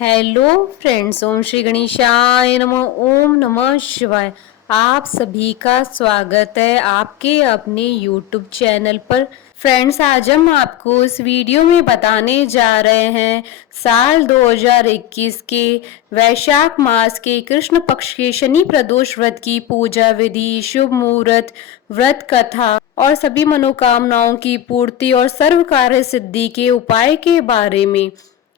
Hello friends, ओम श्री गणेशाय नमः। ओम नमः शिवाय। आप सभी का स्वागत है आपके अपने यूट्यूब चैनल पर। फ्रेंड्स, आज हम आपको इस वीडियो में बताने जा रहे हैं साल 2021 के वैशाख मास के कृष्ण पक्ष के शनि प्रदोष व्रत की पूजा विधि, शुभ मुहूर्त, व्रत कथा और सभी मनोकामनाओं की पूर्ति और सर्व कार्य सिद्धि के उपाय के बारे में।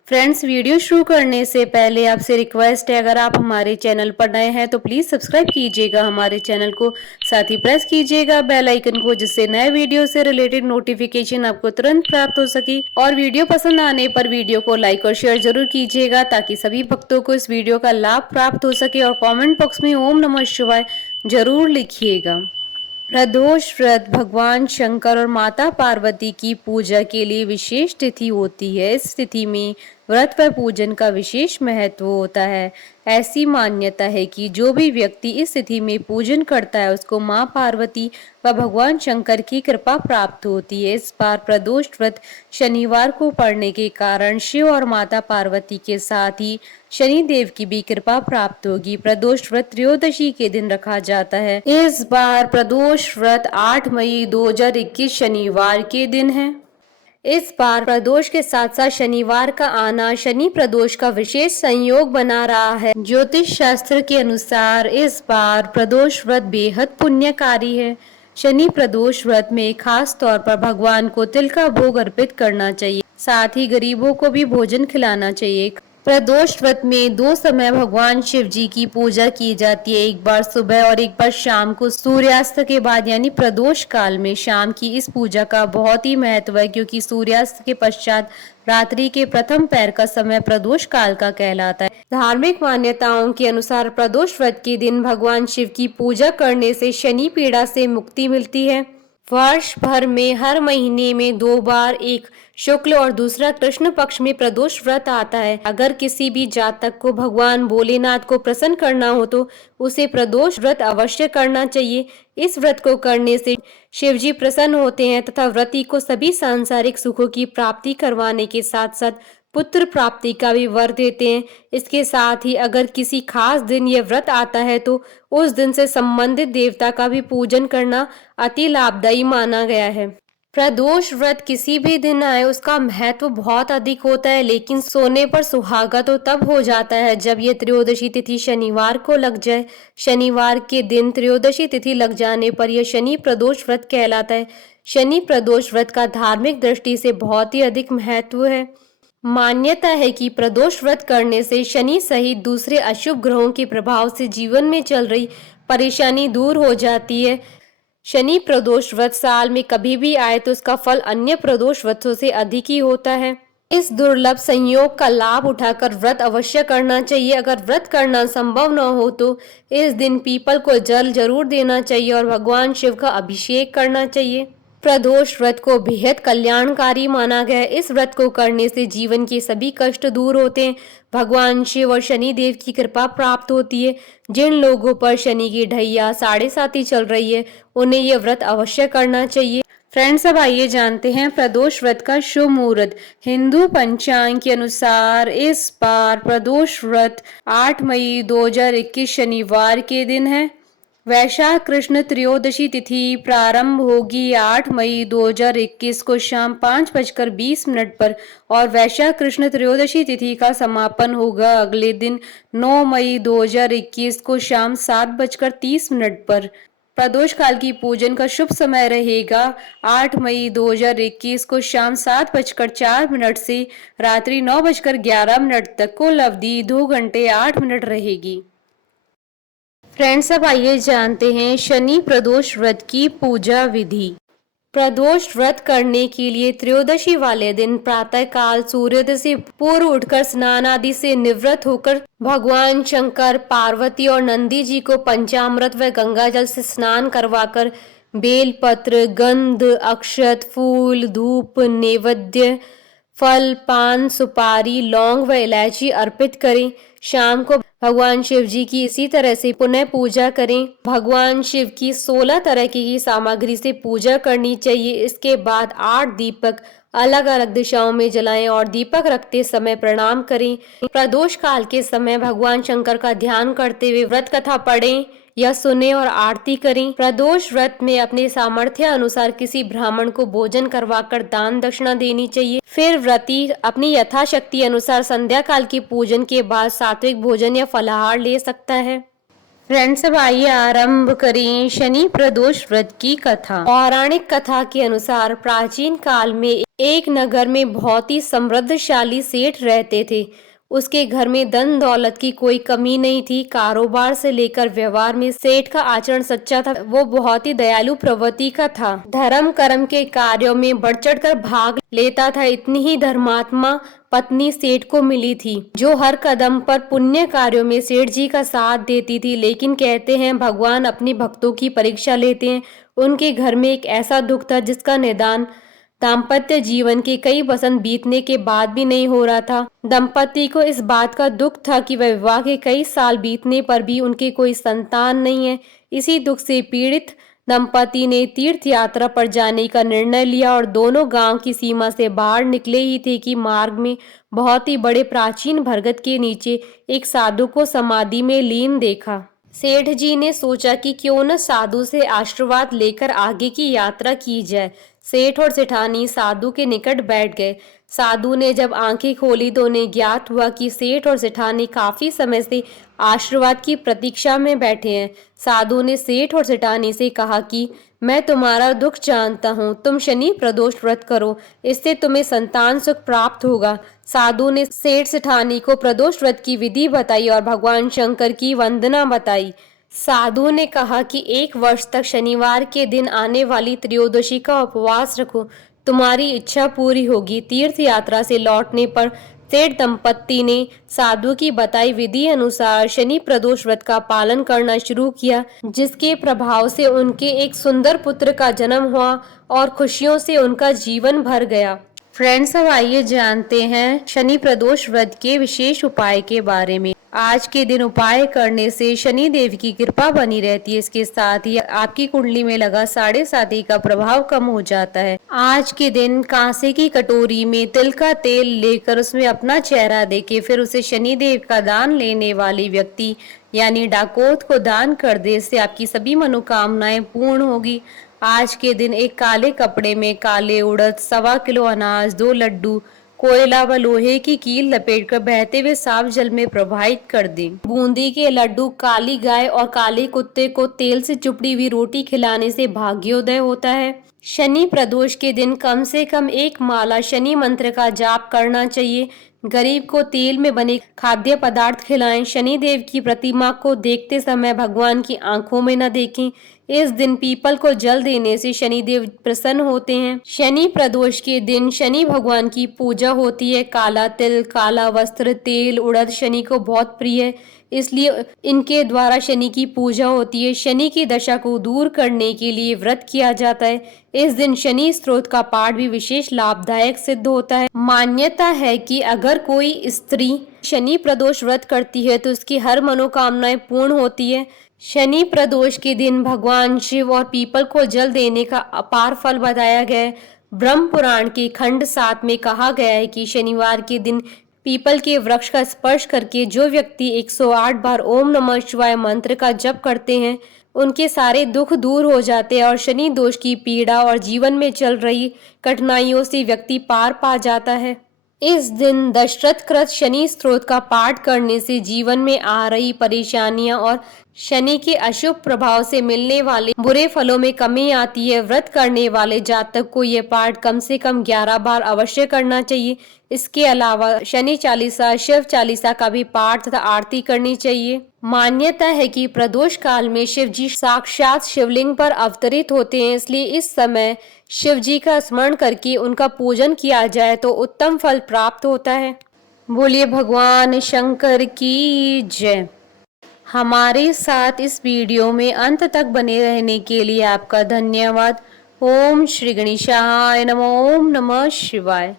फ्रेंड्स, वीडियो शुरू करने से पहले आपसे रिक्वेस्ट है, अगर आप हमारे चैनल पर नए हैं तो प्लीज सब्सक्राइब कीजिएगा हमारे चैनल को, साथ ही प्रेस कीजिएगा बेल आइकन को, जिससे नए वीडियो से रिलेटेड नोटिफिकेशन आपको तुरंत प्राप्त हो सके। और वीडियो पसंद आने पर वीडियो को लाइक और शेयर जरूर कीजिएगा ताकि सभी भक्तों को इस वीडियो का लाभ प्राप्त हो सके। और कॉमेंट बॉक्स में ओम नमः शिवाय जरूर लिखिएगा। प्रदोष व्रत भगवान शंकर और माता पार्वती की पूजा के लिए विशेष तिथि होती है। इस तिथि में व्रत व पूजन का विशेष महत्व होता है। ऐसी मान्यता है कि जो भी व्यक्ति इस तिथि में पूजन करता है उसको माँ पार्वती व भगवान शंकर की कृपा प्राप्त होती है। इस बार प्रदोष व्रत शनिवार को पड़ने के कारण शिव और माता पार्वती के साथ ही शनि देव की भी कृपा प्राप्त होगी। प्रदोष व्रत त्रयोदशी के दिन रखा जाता है। इस बार प्रदोष व्रत 8 मई 2021 शनिवार के दिन है। इस बार प्रदोष के साथ साथ शनिवार का आना शनि प्रदोष का विशेष संयोग बना रहा है। ज्योतिष शास्त्र के अनुसार इस बार प्रदोष व्रत बेहद पुण्यकारी है। शनि प्रदोष व्रत में खास तौर पर भगवान को तिल का भोग अर्पित करना चाहिए, साथ ही गरीबों को भी भोजन खिलाना चाहिए। प्रदोष व्रत में 2 समय भगवान शिव जी की पूजा की जाती है, एक बार सुबह और एक बार शाम को सूर्यास्त के बाद, यानी प्रदोष काल में शाम की इस पूजा का बहुत ही महत्व है, क्योंकि सूर्यास्त के पश्चात रात्रि के प्रथम पैर का समय प्रदोष काल का कहलाता है। धार्मिक मान्यताओं के अनुसार प्रदोष व्रत के दिन भगवान शिव की पूजा करने से शनि पीड़ा से मुक्ति मिलती है। वर्ष भर में हर महीने में 2 बार, एक शुक्ल और दूसरा कृष्ण पक्ष में प्रदोष व्रत आता है। अगर किसी भी जातक को भगवान भोलेनाथ को प्रसन्न करना हो तो उसे प्रदोष व्रत अवश्य करना चाहिए। इस व्रत को करने से शिव जी प्रसन्न होते हैं तथा व्रती को सभी सांसारिक सुखों की प्राप्ति करवाने के साथ साथ पुत्र प्राप्ति का भी वर देते हैं। इसके साथ ही अगर किसी खास दिन यह व्रत आता है तो उस दिन से संबंधित देवता का भी पूजन करना अति लाभदायी माना गया है। प्रदोष व्रत किसी भी दिन आए उसका महत्व बहुत अधिक होता है, लेकिन सोने पर सुहागा तो तब हो जाता है जब ये त्रयोदशी तिथि शनिवार को लग जाए। शनिवार के दिन त्रयोदशी तिथि लग जाने पर यह शनि प्रदोष व्रत कहलाता है। शनि प्रदोष व्रत का धार्मिक दृष्टि से बहुत ही अधिक महत्व है। मान्यता है कि प्रदोष व्रत करने से शनि सहित दूसरे अशुभ ग्रहों के प्रभाव से जीवन में चल रही परेशानी दूर हो जाती है। शनि प्रदोष व्रत साल में कभी भी आए तो उसका फल अन्य प्रदोष व्रतों से अधिक ही होता है। इस दुर्लभ संयोग का लाभ उठाकर व्रत अवश्य करना चाहिए। अगर व्रत करना संभव न हो तो इस दिन पीपल को जल जरूर देना चाहिए और भगवान शिव का अभिषेक करना चाहिए। प्रदोष व्रत को बेहद कल्याणकारी माना गया है। इस व्रत को करने से जीवन के सभी कष्ट दूर होते हैं, भगवान शिव और शनि देव की कृपा प्राप्त होती है। जिन लोगों पर शनि की ढैया 7.5 चल रही है उन्हें यह व्रत अवश्य करना चाहिए। फ्रेंड्स, अब आइए जानते हैं प्रदोष व्रत का शुभ मुहूर्त। हिंदू पंचांग के अनुसार इस बार प्रदोष व्रत 8 मई 2021 शनिवार के दिन है। वैशाख कृष्ण त्रयोदशी तिथि प्रारंभ होगी 8 मई 2021 को शाम 5:20 पर और वैशाख कृष्ण त्रयोदशी तिथि का समापन होगा अगले दिन 9 मई 2021 को शाम 7:30 पर। प्रदोष काल की पूजन का शुभ समय रहेगा 8 मई 2021 को शाम 7:04 से रात्रि 9:11 तक। कुल अवधि 2 घंटे 8 मिनट रहेगी। फ्रेंड्स, अब आइए जानते हैं शनि प्रदोष व्रत की पूजा विधि। प्रदोष व्रत करने के लिए त्रयोदशी वाले दिन प्रातः काल सूर्योदय से पूर्व उठकर स्नान आदि से निवृत्त होकर भगवान शंकर, पार्वती और नंदी जी को पंचामृत व गंगा जल से स्नान करवाकर बेलपत्र, गंध, अक्षत, फूल, धूप, नैवेद्य, फल, पान, सुपारी, लौंग व इलायची अर्पित करें। शाम को भगवान शिव जी की इसी तरह से पुनः पूजा करें। भगवान शिव की 16 तरह की सामग्री से पूजा करनी चाहिए। इसके बाद 8 दीपक अलग अलग दिशाओं में जलाएं और दीपक रखते समय प्रणाम करें। प्रदोष काल के समय भगवान शंकर का ध्यान करते हुए व्रत कथा पढ़ें या सुने और आरती करें। प्रदोष व्रत में अपने सामर्थ्य अनुसार किसी ब्राह्मण को भोजन करवाकर दान दक्षिणा देनी चाहिए। फिर व्रती अपनी यथाशक्ति अनुसार संध्या काल के पूजन के बाद सात्विक भोजन या फलाहार ले सकता है। फ्रेंड्स, अब आइए आरंभ करें शनि प्रदोष व्रत की कथा। पौराणिक कथा के अनुसार प्राचीन काल में एक नगर में बहुत ही समृद्धशाली सेठ रहते थे। उसके घर में धन दौलत की कोई कमी नहीं थी। कारोबार से लेकर व्यवहार में सेठ का आचरण सच्चा था। वो बहुत ही दयालु प्रवृत्ति का था। धर्म कर्म के कार्यों में बढ़ चढ़कर भाग लेता था। इतनी ही धर्मात्मा पत्नी सेठ को मिली थी, जो हर कदम पर पुण्य कार्यों में सेठ जी का साथ देती थी। लेकिन कहते हैं भगवान अपने भक्तों की परीक्षा लेते हैं। उनके घर में एक ऐसा दुख था जिसका निदान दाम्पत्य जीवन के कई वसंत बीतने के बाद भी नहीं हो रहा था। दंपति को इस बात का दुख था कि वह विवाह के कई साल बीतने पर भी उनके कोई संतान नहीं है। इसी दुख से पीड़ित दंपति ने तीर्थ यात्रा पर जाने का निर्णय लिया और दोनों गांव की सीमा से बाहर निकले ही थे कि मार्ग में बहुत ही बड़े प्राचीन बरगद के नीचे एक साधु को समाधि में लीन देखा। सेठ जी ने सोचा कि क्यों न साधु से आशीर्वाद लेकर आगे की यात्रा की जाए। सेठ और सेठानी साधु के निकट बैठ गए। साधु ने जब आंखें खोली तो उन्हें ज्ञात हुआ कि सेठ और सेठानी काफी समय से आशीर्वाद की प्रतीक्षा में बैठे हैं। साधु ने सेठ और सेठानी से कहा कि मैं तुम्हारा दुख जानता हूँ, तुम शनि प्रदोष व्रत करो, इससे तुम्हें संतान सुख प्राप्त होगा। साधु ने सेठ सेठानी को प्रदोष व्रत की विधि बताई और भगवान शंकर की वंदना बताई। साधु ने कहा कि 1 वर्ष तक शनिवार के दिन आने वाली त्रयोदशी का उपवास रखो, तुम्हारी इच्छा पूरी होगी। तीर्थ यात्रा से लौटने पर सेठ दंपत्ति ने साधु की बताई विधि अनुसार शनि प्रदोष व्रत का पालन करना शुरू किया, जिसके प्रभाव से उनके एक सुंदर पुत्र का जन्म हुआ और खुशियों से उनका जीवन भर गया। फ्रेंड्स, अब आइए जानते हैं शनि प्रदोष व्रत के विशेष उपाय के बारे में। आज के दिन उपाय करने से शनि देव की कृपा बनी रहती है। इसके साथ ही आपकी कुंडली में लगा 7.5 का प्रभाव कम हो जाता है। आज के दिन कांसे की कटोरी में तिल का तेल लेकर उसमें अपना चेहरा देके फिर उसे शनि देव का दान लेने वाले व्यक्ति यानी डाकोत को दान कर दे। इससे आपकी सभी मनोकामनाएं पूर्ण होगी। आज के दिन एक काले कपड़े में काले उड़द, 1.25 किलो अनाज, 2 लड्डू, कोयला व लोहे की कील लपेटकर बहते हुए साफ जल में प्रवाहित कर दें। बूंदी के लड्डू, काली गाय और काले कुत्ते को तेल से चुपड़ी हुई रोटी खिलाने से भाग्योदय होता है। शनि प्रदोष के दिन कम से कम 1 माला शनि मंत्र का जाप करना चाहिए। गरीब को तेल में बने खाद्य पदार्थ खिलाएं। शनि देव की प्रतिमा को देखते समय भगवान की आंखों में न देखें। इस दिन पीपल को जल देने से शनि देव प्रसन्न होते हैं। शनि प्रदोष के दिन शनि भगवान की पूजा होती है। काला तिल, काला वस्त्र, तेल, उड़द शनि को बहुत प्रिय है, इसलिए इनके द्वारा शनि की पूजा होती है। शनि की दशा को दूर करने के लिए व्रत किया जाता है। इस दिन शनि स्तोत्र का पाठ भी विशेष लाभदायक सिद्ध होता है। मान्यता है कि अगर कोई स्त्री शनि प्रदोष व्रत करती है तो उसकी हर मनोकामनाएं पूर्ण होती है। शनि प्रदोष के दिन भगवान शिव और पीपल को जल देने का अपार फल बताया गया है। ब्रह्म पुराण के खंड 7 में कहा गया है कि शनिवार के दिन पीपल के वृक्ष का स्पर्श करके जो व्यक्ति 108 बार ओम नमः शिवाय मंत्र का जप करते हैं, उनके सारे दुख दूर हो जाते हैं और शनि दोष की पीड़ा और जीवन में चल रही कठिनाइयों से व्यक्ति पार पा जाता है। इस दिन दशरथ कृत शनि स्तोत्र का पाठ करने से जीवन में आ रही परेशानियां और शनि के अशुभ प्रभाव से मिलने वाले बुरे फलों में कमी आती है। व्रत करने वाले जातक को यह पाठ कम से कम 11 बार अवश्य करना चाहिए। इसके अलावा शनि चालीसा, शिव चालीसा का भी पाठ तथा आरती करनी चाहिए। मान्यता है कि प्रदोष काल में शिव जी साक्षात शिवलिंग पर अवतरित होते हैं, इसलिए इस समय शिव जी का स्मरण करके उनका पूजन किया जाए तो उत्तम फल प्राप्त होता है। बोलिए भगवान शंकर की जय। हमारे साथ इस वीडियो में अंत तक बने रहने के लिए आपका धन्यवाद। ओम श्री गणेशाय नमः। ओम नमः शिवाय।